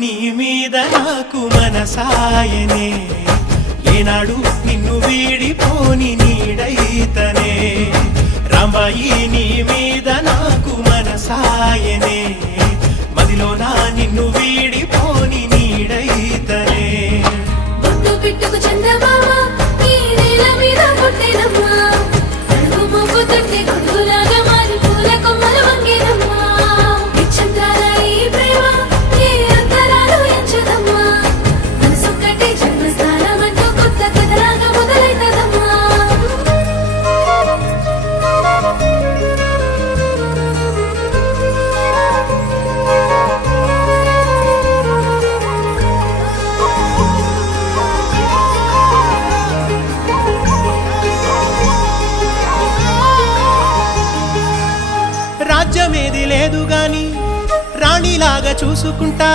నీ మీద నాకు మనసాయనే ఏనాడు నిన్ను వీడిపోని నీడైతనే రాంబాయి నీ మీద నాకు మనసాయనే మదిలోన నిన్ను వీడిపోని నీడైతనే బొట్టు పెట్టుకు చందమామ ఈ నేల మీద పుట్టినమ్మా అడుగు మొగ్గు తొట్టి గొడుగులాగా మారి పూల కొమ్మలు వంగేనమ్మా నిశ్చంద్రాల ఈ ప్రేమ ఏ అంతరాలు ఎంచదమ్మా మనసొక్కటి జన్మస్థానం అంటూ కొత్త కథలాగా మొదలైతదమ్మా రాజ్యమేది లేదు గాని రాణిలాగా చూసుకుంటా